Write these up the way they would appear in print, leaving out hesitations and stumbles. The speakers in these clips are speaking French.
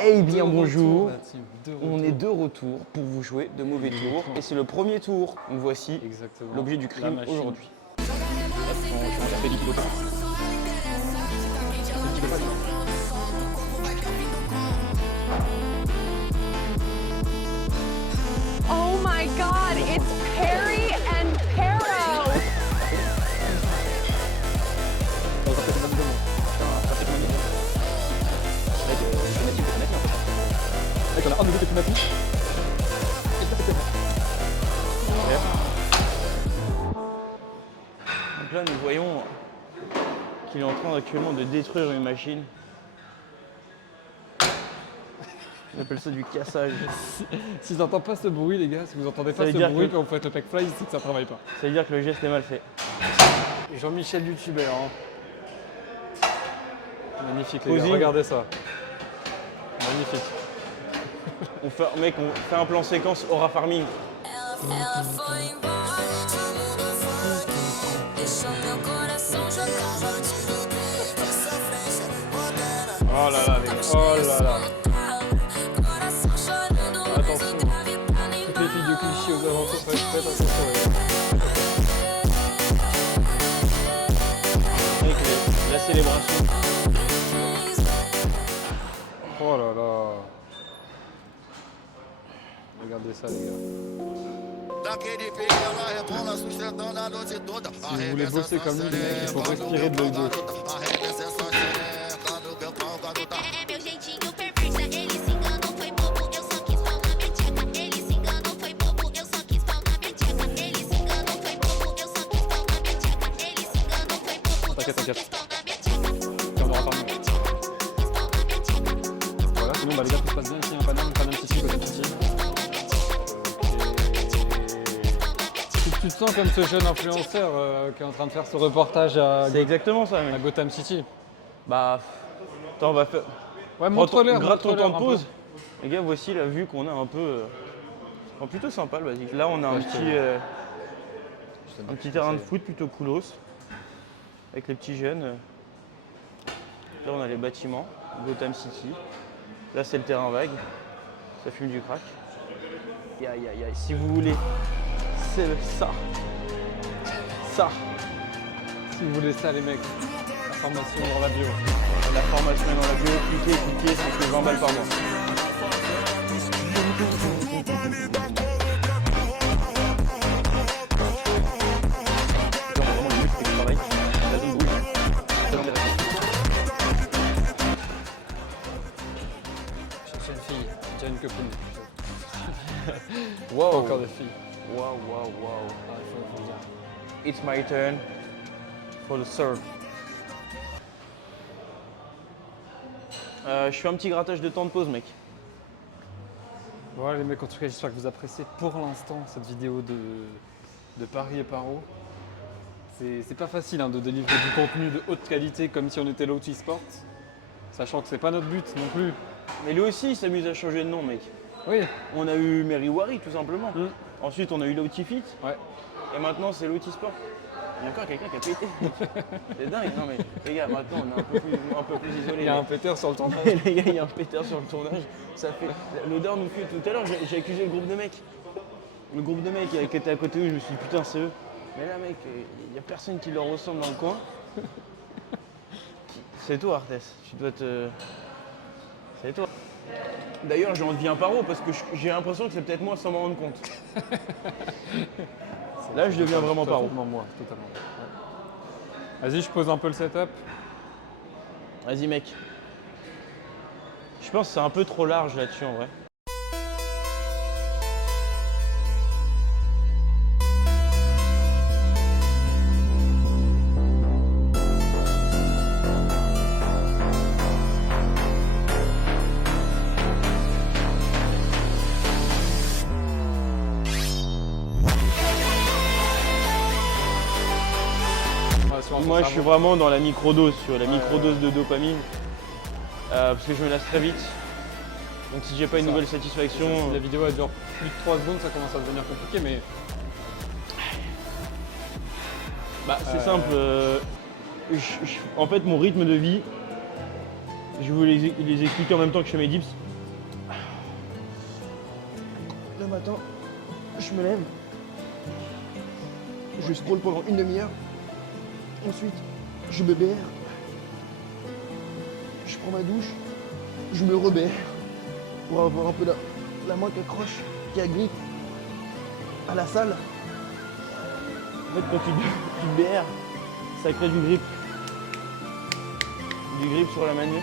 Eh bien bonjour, on est de retour pour vous jouer de mauvais tours et c'est le premier tour. Donc voici l'objet du crime aujourd'hui. Oh my god, it's Perry and Pero! Donc là nous voyons qu'il est en train actuellement de détruire une machine. On appelle ça du cassage. Si j'entends pas ce bruit, les gars, si vous entendez pas veut ce dire bruit que- quand vous faites le pack fly, c'est que ça travaille pas. Ça veut dire que le geste est mal fait. Jean-Michel youtubeur. Hein. Magnifique, les Posing. gars, regardez ça. Magnifique. Mec, on fait un plan séquence aura farming. Oh là là, les gars. Oh là là. Attention. Toutes les filles de Clichy aux alentours, faites attention, les gars. Avec la célébration. Oh là là. Regardez ça, les gars. Si vous voulez bosser comme lui, les mecs, il faut respirer de l'œil gauche. É meu jeitinho perversa, ele se enganou, foi bobo, eu só quis pau na minha tcheca. Ele se enganou, foi bobo, eu só quis pau na minha tcheca. Ele se enganou, foi bobo, eu só quis pau na minha tcheca. Ele se enganou, foi bobo, eu só quis pau na minha tcheca. Et on aura pas mieux. Voilà, sinon bah, les gars, tout se passe bien ici, un paname City, Gotham City. Tu te sens comme ce jeune influenceur qui est en train de faire ce reportage à C'est exactement ça, mec. Gotham City. Bah, attends, on va faire. Ouais, montre-leur. Gratte ton montre-leur temps de un peu. pause. Les gars, voici la vue qu'on a un peu. Plutôt sympa le basique. Là, on a un petit terrain de foot plutôt coolos. Avec les petits jeunes. Là, on a les bâtiments. Gotham City. Là, c'est le terrain vague. Ça fume du crack. Aïe, aïe, aïe, aïe. Si vous voulez, c'est ça. Ça. Si vous voulez ça, les mecs, information dans la bio. La formation est dans la bio. Cliquez, ça fait 20 balles par mois. Chercher une fille, j'ai une copine. Wow. Encore des filles. Wow. Ah, il faut le dire. It's my turn for the serve. Je fais un petit grattage de temps de pause, mec. Voilà les mecs, en tout cas j'espère que vous appréciez pour l'instant cette vidéo de Paris et Paro. C'est pas facile hein, de délivrer du contenu de haute qualité comme si on était Lotus Sports, sachant que c'est pas notre but non plus. Mais lui aussi, il s'amuse à changer de nom, mec. Oui, On a eu Mary Wari, tout simplement. Mm. Ensuite, on a eu Lotifit. ouais. Et maintenant, c'est Lotisport. Il y a encore quelqu'un qui a pété. C'est dingue. Non, mais les gars, maintenant, on est un peu plus isolés. Il y a un péteur sur le tournage. Les gars, il y a un péteur sur le tournage. Ça fait... L'odeur nous fait tout à l'heure. J'ai accusé le groupe de mecs. Le groupe de mecs qui était à côté de eux, je me suis dit, putain, c'est eux. Mais là, mec, il n'y a personne qui leur ressemble dans le coin. C'est toi, Arthès. Tu dois te. C'est toi. D'ailleurs, j'en deviens paro parce que j'ai l'impression que c'est peut-être moi sans m'en rendre compte. Là, je deviens vraiment paro. Totalement moi, totalement. Ouais. Vas-y, je pose un peu le setup. Vas-y, mec. Je pense que c'est un peu trop large là-dessus en vrai. Moi, je suis vraiment dans la microdose, sur la microdose de dopamine. Parce que je me lasse très vite. Donc si j'ai pas une nouvelle satisfaction... Si la vidéo elle dure plus de 3 secondes, ça commence à devenir compliqué, mais Bah, c'est simple. En fait, mon rythme de vie, je vais les expliquer en même temps que je fais mes dips. le matin, je me lève, je scroll pendant une demi-heure, ensuite je me BR, je prends ma douche, je me rebère pour avoir un peu la main qui accroche, qui agrippe à la salle. En fait, quand tu te BR, ça crée du grip. Du grip sur la manip.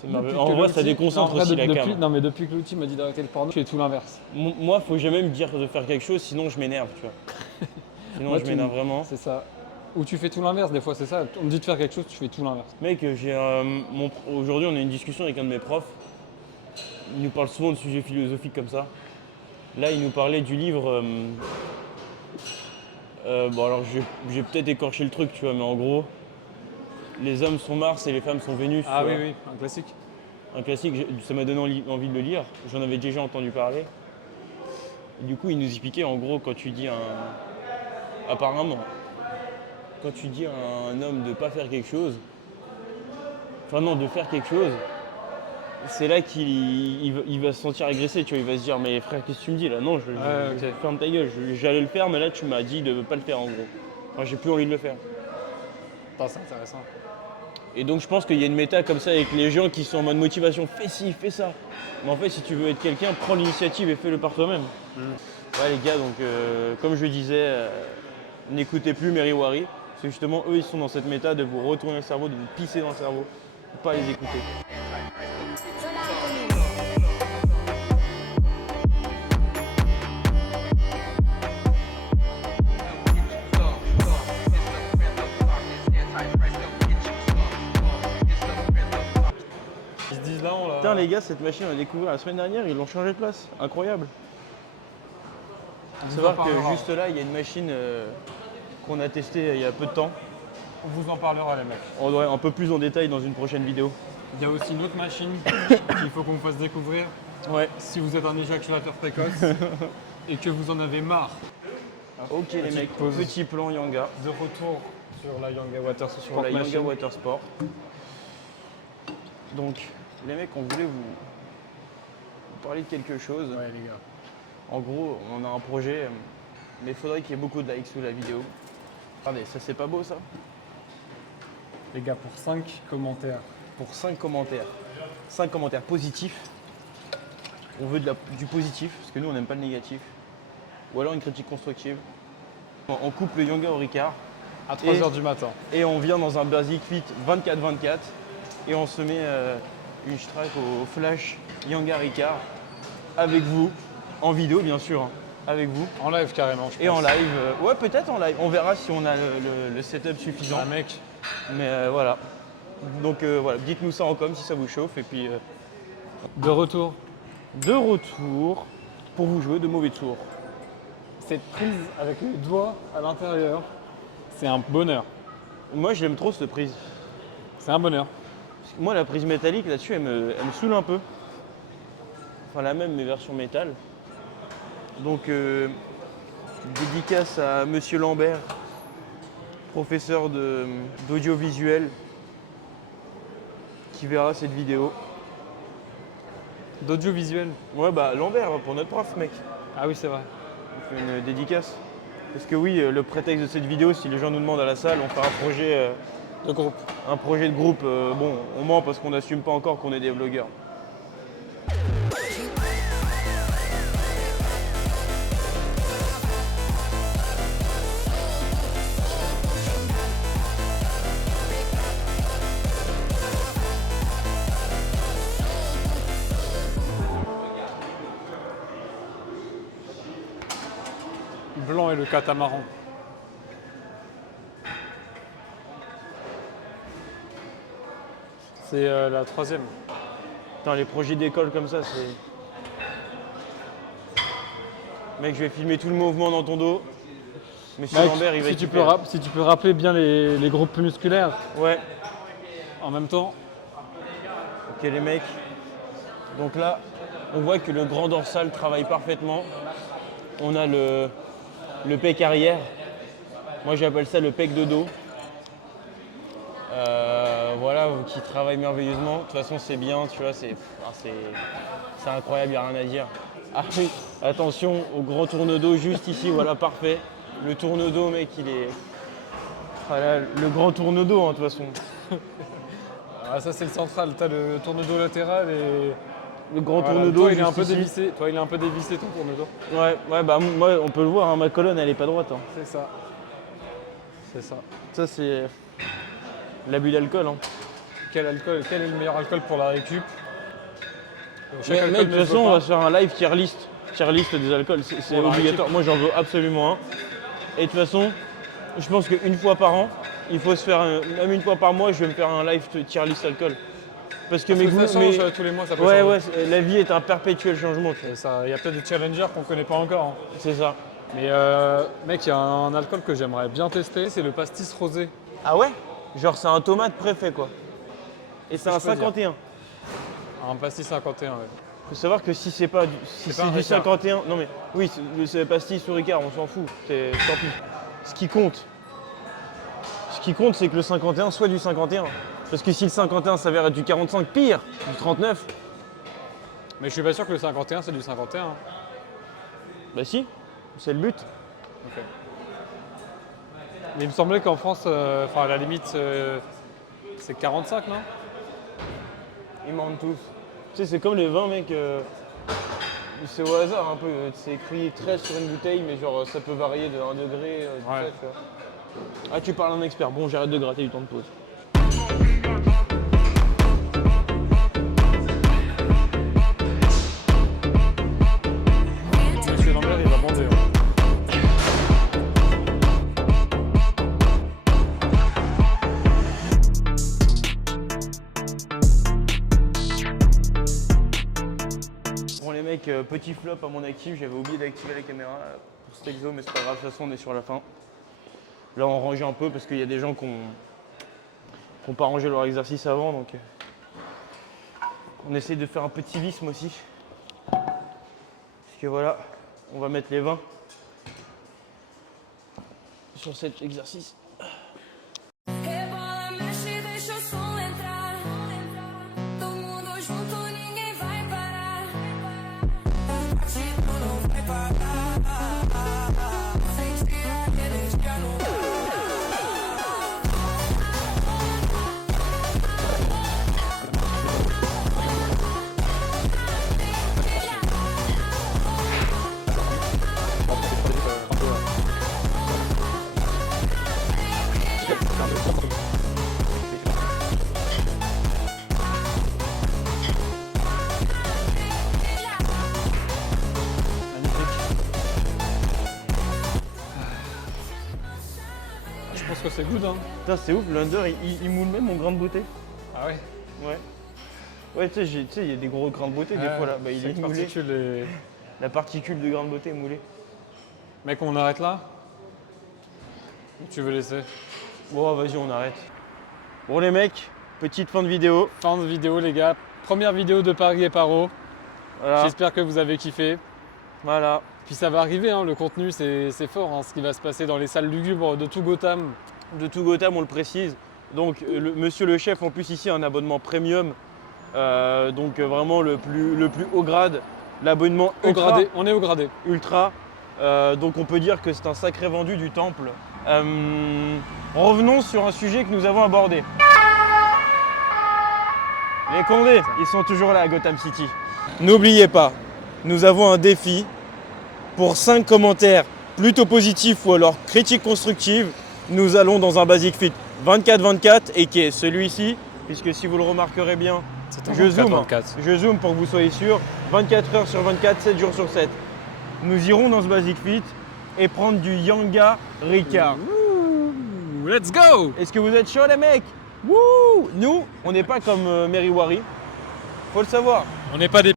C'est merveilleux. En vrai, ça déconcentre aussi la cam. Non, mais depuis que l'outil m'a dit d'arrêter le porno, je fais tout l'inverse. Moi, faut jamais me dire de faire quelque chose, sinon je m'énerve, tu vois. Sinon, Moi, je m'énerve vraiment. C'est ça. Ou tu fais tout l'inverse, des fois, c'est ça. On me dit de faire quelque chose, tu fais tout l'inverse. Mec, aujourd'hui, on a une discussion avec un de mes profs. Il nous parle souvent de sujets philosophiques comme ça. Là, il nous parlait du livre. Bon, alors, j'ai peut-être écorché le truc, tu vois, mais en gros, les hommes sont Mars et les femmes sont Vénus. Ah tu oui, vois. oui, un classique. Un classique, ça m'a donné envie de le lire. J'en avais déjà entendu parler. Et du coup, il nous expliquait, en gros, quand tu dis apparemment, quand tu dis à un homme de pas faire quelque chose, enfin non, de faire quelque chose, c'est là qu'il va se sentir agressé, tu vois, il va se dire mais frère, qu'est-ce que tu me dis là? Non, ok. ferme ta gueule, j'allais le faire, mais là tu m'as dit de pas le faire en gros. Enfin, j'ai plus envie de le faire. C'est intéressant. Et donc je pense qu'il y a une méta comme ça avec les gens qui sont en mode motivation, fais ci, fais ça. Mais en fait, si tu veux être quelqu'un, prends l'initiative et fais-le par toi-même. Ouais les gars, donc comme je disais, n'écoutez plus Mary Wari. Parce que justement, eux, ils sont dans cette méta de vous retourner le cerveau, de vous pisser dans le cerveau. Faut pas les écouter. Ils se disent là, on l'a. Putain les gars, cette machine on l'a découvert la semaine dernière, ils l'ont changé de place. Incroyable. Faut savoir que juste là, il y a une machine qu'on a testée il y a peu de temps. On vous en parlera, les mecs. On devrait un peu plus en détail dans une prochaine vidéo. Il y a aussi une autre machine qu'il faut qu'on vous fasse découvrir. Ouais. Si vous êtes un éjaculateur précoce et que vous en avez marre. Ok les mecs, pause. petit plan Yanga. De retour sur la Yanga Water Sport Sur la Yanga Machine. Water Sport. Donc les mecs, on voulait vous parler de quelque chose. Ouais, les gars. En gros, on a un projet, mais il faudrait qu'il y ait beaucoup de likes sous la vidéo. Regardez, ça c'est pas beau ça? Les gars, pour 5 commentaires. Pour 5 commentaires. 5 commentaires positifs. On veut du positif, parce que nous on n'aime pas le négatif. Ou alors une critique constructive. On coupe le Yanga au Ricard. À 3h du matin. Et on vient dans un Basic Fit 24-24. Et on se met une strike au flash Yanga Ricard. Avec vous. En vidéo bien sûr. Hein, avec vous. En live carrément, je pense. Et en live. Ouais, peut-être en live. On verra si on a le setup suffisant. Ah mec. Mais voilà. Donc voilà, dites-nous ça en com si ça vous chauffe. Et puis De retour. de retour pour vous jouer de mauvais tours. Cette prise avec les doigts à l'intérieur, c'est un bonheur. Moi j'aime trop cette prise. C'est un bonheur. Parce que moi la prise métallique là-dessus elle me saoule un peu. Enfin la même mais version métal. Donc dédicace à Monsieur Lambert, professeur d'audiovisuel, qui verra cette vidéo. D'audiovisuel. Ouais bah Lambert pour notre prof mec. Ah oui, c'est vrai. On fait une dédicace. Parce que oui, le prétexte de cette vidéo, si les gens nous demandent à la salle, on fait un projet De groupe. Un projet de groupe, bon, on ment parce qu'on n'assume pas encore qu'on est des vlogueurs. Blanc et le catamaran. C'est la troisième. Putain, les projets d'école comme ça, c'est... Mec, je vais filmer tout le mouvement dans ton dos. Monsieur Mec, Lambert, il va si, être tu hyper. peux si tu peux rappeler bien les groupes musculaires Ouais, en même temps. ok les mecs. Donc là, on voit que le grand dorsal travaille parfaitement. On a le pec arrière. Moi j'appelle ça le pec de dos. voilà, qui travaillent merveilleusement. De toute façon, c'est bien, tu vois, c'est incroyable, il n'y a rien à dire. Ah oui, attention au grand tourne d'eau juste ici, voilà, parfait. Le tourne d'eau, mec, il est. Voilà, le grand tourne d'eau, hein, de toute façon. Ah, ça c'est le central, t'as le tourne d'eau latéral et. Le grand Voilà, tourne d'eau, toi, il est un peu ici. dévissé. Toi, il est un peu dévissé ton tourne d'eau. Ouais, bah moi, on peut le voir, hein, ma colonne, elle est pas droite. Hein. C'est ça. C'est ça. Ça, c'est l'abus d'alcool. Hein. Quel est le meilleur alcool pour la récup? Chaque Mais, alcool mec, de ne toute se façon, vaut on va pas. se faire un live tier list des alcools. C'est Pour la obligatoire. récup. Moi, j'en veux absolument un. Et de toute façon, je pense qu'une fois par an, il faut se faire, même une fois par mois, je vais me faire un live tier list alcool. Parce que Parce mes que goûts, ça change tous les mois, ça peut ouais, changer. la vie est un perpétuel changement. tu vois. Il y a peut-être des challengers qu'on connaît pas encore. Hein. C'est ça. Mais mec, il y a un alcool que j'aimerais bien tester, c'est le pastis rosé. Ah ouais? Genre, c'est un tomate préfet, quoi. Et c'est un je peux dire. 51. Un pastis 51, ouais. Faut savoir que si c'est pas du, si C'est pas c'est un du Ricard. 51, non mais oui, c'est pastis ou Ricard, on s'en fout, tant pis. Ce qui compte, c'est que le 51 soit du 51. Parce que si le 51 s'avère être du 45, pire, du 39, Mais je suis pas sûr que le 51 c'est du 51. Hein. bah si, c'est le but. Ok. Mais il me semblait qu'en France, à la limite, c'est 45, non? Ils mentent tous. Tu sais, c'est comme les vins, mec, c'est au hasard un peu. C'est écrit 13 sur une bouteille, mais genre ça peut varier de 1 degré, tout Ouais. ça, tu vois. Ah, tu parles d'un expert. Bon, j'arrête de gratter du temps de pause. Monsieur Lambert, il va bander. Hein. Bon les mecs, petit flop à mon actif, j'avais oublié d'activer la caméra pour cet exo, mais c'est pas grave, de toute façon on est sur la fin. Là on range un peu parce qu'il y a des gens qui n'ont pas rangé leur exercice avant, donc on essaye de faire un peu de civisme aussi. Parce que voilà, on va mettre les 20 sur cet exercice. Rebola, mexe, deixa o som entrar. Todo mundo junto, ninguém vai parar. Se tu não vai parar, sentir aqueles que não Je pense que c'est good, hein. Putain c'est ouf, l'under il moule même mon grain de beauté. Ah ouais? Ouais. Ouais, tu sais, il y a des gros grains de beauté des fois là. Bah, il est Cette moulé. particule est- La particule de grain de beauté est moulée. Mec, on arrête là? Ou tu veux laisser? Bon, vas-y, on arrête. Bon, les mecs, petite fin de vidéo. Fin de vidéo, les gars. Première vidéo de Paris et Paro. Voilà. J'espère que vous avez kiffé. Voilà. Puis ça va arriver, hein, le contenu, c'est fort. Hein, ce qui va se passer dans les salles lugubres de tout Gotham. De tout Gotham, on le précise. Donc, monsieur le chef, en plus, ici, a un abonnement premium. Vraiment le plus haut grade. L'abonnement Au ultra. gradé. On est au gradé. Ultra. Donc, on peut dire que c'est un sacré vendu du temple. Revenons sur un sujet que nous avons abordé. Les Condés, ils sont toujours là à Gotham City. N'oubliez pas, nous avons un défi pour 5 commentaires plutôt positifs ou alors critiques constructives. Nous allons dans un Basic Fit 24-24 et qui est celui-ci, puisque si vous le remarquerez bien, je zoome pour que vous soyez sûr, 24 heures sur 24, 7 jours sur 7. Nous irons dans ce Basic Fit et prendre du Yanga Ricard. Let's go! Est-ce que vous êtes chauds les mecs? Wouh! Nous, on n'est pas comme Mary Wari. Faut le savoir. On n'est pas des